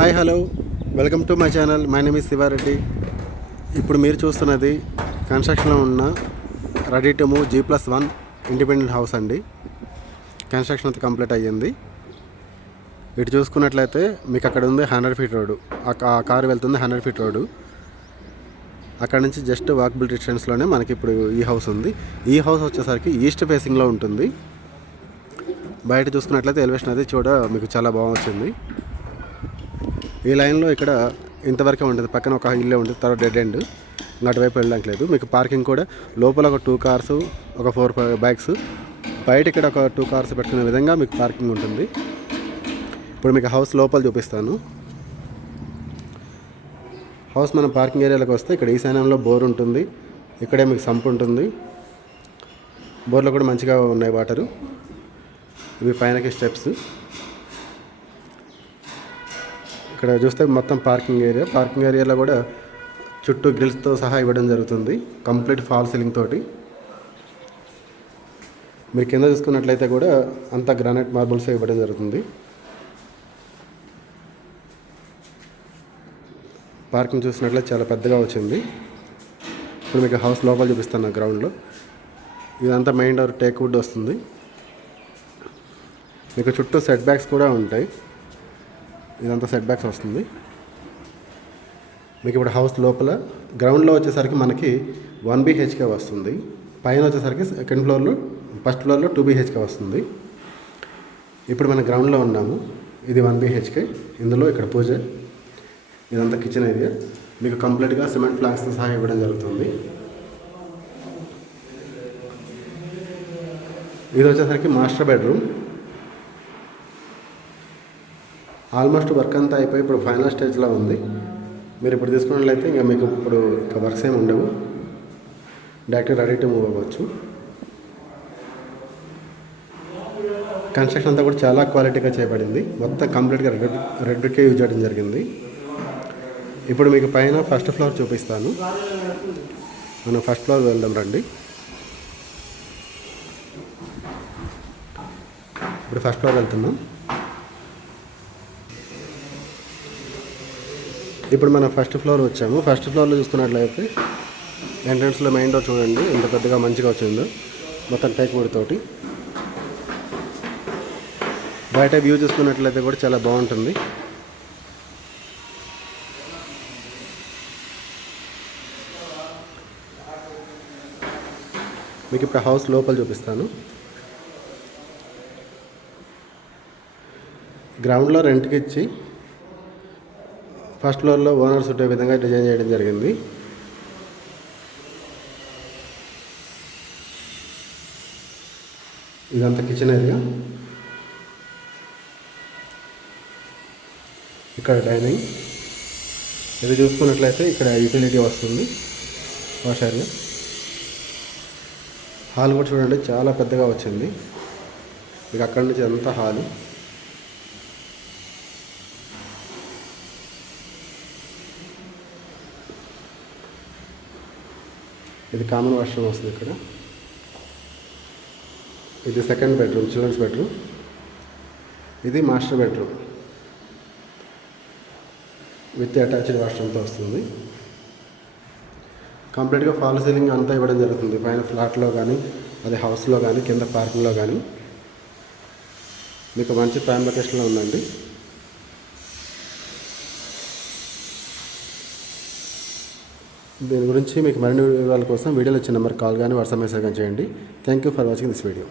Hi hello welcome to my channel. My name is Shiva Reddy. ఇప్పుడు మీరు చూస్తున్నది కన్స్ట్రక్షన్లో ఉన్న ready to move G+1 independent house అండి. కన్స్ట్రక్షన్ అంతా కంప్లీట్ అయ్యింది. ఇటు చూసుకున్నట్లయితే మీకు అక్కడ ఉంది 100 ఫీట్ రోడ్డు. ఆ కారు వెళ్తుంది 100 ఫీట్ రోడ్డు. అక్కడ నుంచి జస్ట్ వాకబుల్ డిస్టెన్స్లోనే మనకి ఇప్పుడు ఈ హౌస్ ఉంది. ఈ హౌస్ వచ్చేసరికి ఈస్ట్ ఫేసింగ్లో ఉంటుంది. బయట చూసుకున్నట్లయితే ఎలివేషన్ అది మీకు చాలా బాగా వచ్చింది. ఈ లైన్లో ఇక్కడ ఇంతవరకే ఉంటుంది. పక్కన ఒక ఇల్లే ఉంటుంది, తర్వాత డెడ్ ఎండ్. అటువైపు వెళ్ళడానికి లేదు. మీకు పార్కింగ్ కూడా లోపల ఒక 2 కార్స్, ఒక 4 బైక్స్, బయట ఇక్కడ ఒక 2 కార్స్ పెట్టుకునే విధంగా మీకు పార్కింగ్ ఉంటుంది. ఇప్పుడు మీకు హౌస్ లోపల చూపిస్తాను. హౌస్ మన పార్కింగ్ ఏరియాలోకి వస్తే ఇక్కడ ఈశాన్యంలో బోర్ ఉంటుంది. ఇక్కడే మీకు సంప్ ఉంటుంది. బోర్లో కూడా మంచిగా ఉన్నాయి వాటరు. ఇవి పైనకి స్టెప్స్. ఇక్కడ చూస్తే మొత్తం పార్కింగ్ ఏరియాలో కూడా చుట్టూ గ్రిల్స్తో సహా ఇవ్వడం జరుగుతుంది. కంప్లీట్ ఫాల్ సీలింగ్ తోటి. మీరు కింద చూసుకున్నట్లయితే కూడా అంతా గ్రానైట్ మార్బుల్స్ ఇవ్వడం జరుగుతుంది. పార్కింగ్ చూసినట్లయితే చాలా పెద్దగా వచ్చింది. ఇప్పుడు మీకు హౌస్ లోపల చూపిస్తాను. గ్రౌండ్లో ఇదంతా మెయిన్ డోర్ టేక్ వుడ్ వస్తుంది. మీకు చుట్టూ సెట్ బ్యాక్స్ కూడా ఉంటాయి. ఇదంతా సెట్ బ్యాక్స్ వస్తుంది. మీకు ఇప్పుడు హౌస్ లోపల గ్రౌండ్లో వచ్చేసరికి మనకి 1 BHK వస్తుంది. పైన వచ్చేసరికి ఫస్ట్ ఫ్లోర్లో 2 BHK వస్తుంది. ఇప్పుడు మనం గ్రౌండ్లో ఉన్నాము. ఇది 1 BHK. ఇందులో ఇక్కడ పూజ, ఇదంతా కిచెన్ ఏరియా. మీకు కంప్లీట్గా సిమెంట్ ఫ్లాగ్స్తో సహా ఇవ్వడం జరుగుతుంది. ఇది వచ్చేసరికి మాస్టర్ బెడ్రూమ్. ఆల్మోస్ట్ వర్క్ అంతా అయిపోయి ఇప్పుడు ఫైనల్ స్టేజ్లో ఉంది. మీరు ఇప్పుడు తీసుకున్నట్లయితే మీకు ఇప్పుడు వర్క్స్ ఏమి ఉండవు. డైరెక్ట్ రెడీ టు మూవ్ అవ్వచ్చు. కన్స్ట్రక్షన్ అంతా కూడా చాలా క్వాలిటీగా చేయబడింది. మొత్తం కంప్లీట్గా రెడ్ బ్రిక్ యూజ్ చేయడం జరిగింది. ఇప్పుడు మీకు పైన ఫస్ట్ ఫ్లోర్ చూపిస్తాను. మనం ఫస్ట్ ఫ్లోర్ వెళ్దాం రండి. ఇప్పుడు ఫస్ట్ ఫ్లోర్ వెళ్తున్నాం. ఇప్పుడు మనం ఫస్ట్ ఫ్లోర్ వచ్చాము. ఫస్ట్ ఫ్లోర్లో చూసుకున్నట్లయితే ఎంట్రన్స్లో మెయిన్ డోర్ చూడండి ఎంత పెద్దగా మంచిగా వచ్చిందో. మొత్తం టేక్ వుడ్ తోటి. బయట వ్యూ చూసుకున్నట్లయితే కూడా చాలా బాగుంటుంది. మీకు ఇప్పుడు హౌస్ లోపల చూపిస్తాను. గ్రౌండ్లో రెంట్కి ఇచ్చి ఫస్ట్ ఫ్లోర్లో ఓనర్స్ ఉండే విధంగా డిజైన్ చేయడం జరిగింది. ఇదంతా కిచెన్ ఏరియా. ఇక్కడ డైనింగ్. ఇది చూసుకున్నట్లయితే ఇక్కడ యూటిలిటీ వస్తుంది. Wash area. హాల్ కూడా చూడండి చాలా పెద్దగా వచ్చింది. మీకు అక్కడి నుంచి అంతా హాలు. ఇది కామన్ వాష్రూమ్ వస్తుంది ఇక్కడ. ఇది సెకండ్ బెడ్రూమ్, చిల్డ్రన్స్ బెడ్రూమ్. ఇది మాస్టర్ బెడ్రూమ్ విత్ అటాచ్డ్ వాష్రూమ్తో వస్తుంది. కంప్లీట్గా ఫాల్ సీలింగ్ అంతా ఇవ్వడం జరుగుతుంది. పైన ఫ్లాట్లో కానీ, అది హౌస్లో కానీ, కింద పార్కింగ్లో కానీ. మీకు మంచి ప్రైమ్ లొకేషన్లో ఉందండి. దీని గురించి మీకు మరిన్ని వివరాల కోసం వీడియోలో ఇచ్చిన నెంబర్కి కాల్ కానీ వాట్సాప్ మెసేజ్ కానీ చేయండి. Thank you for watching this video.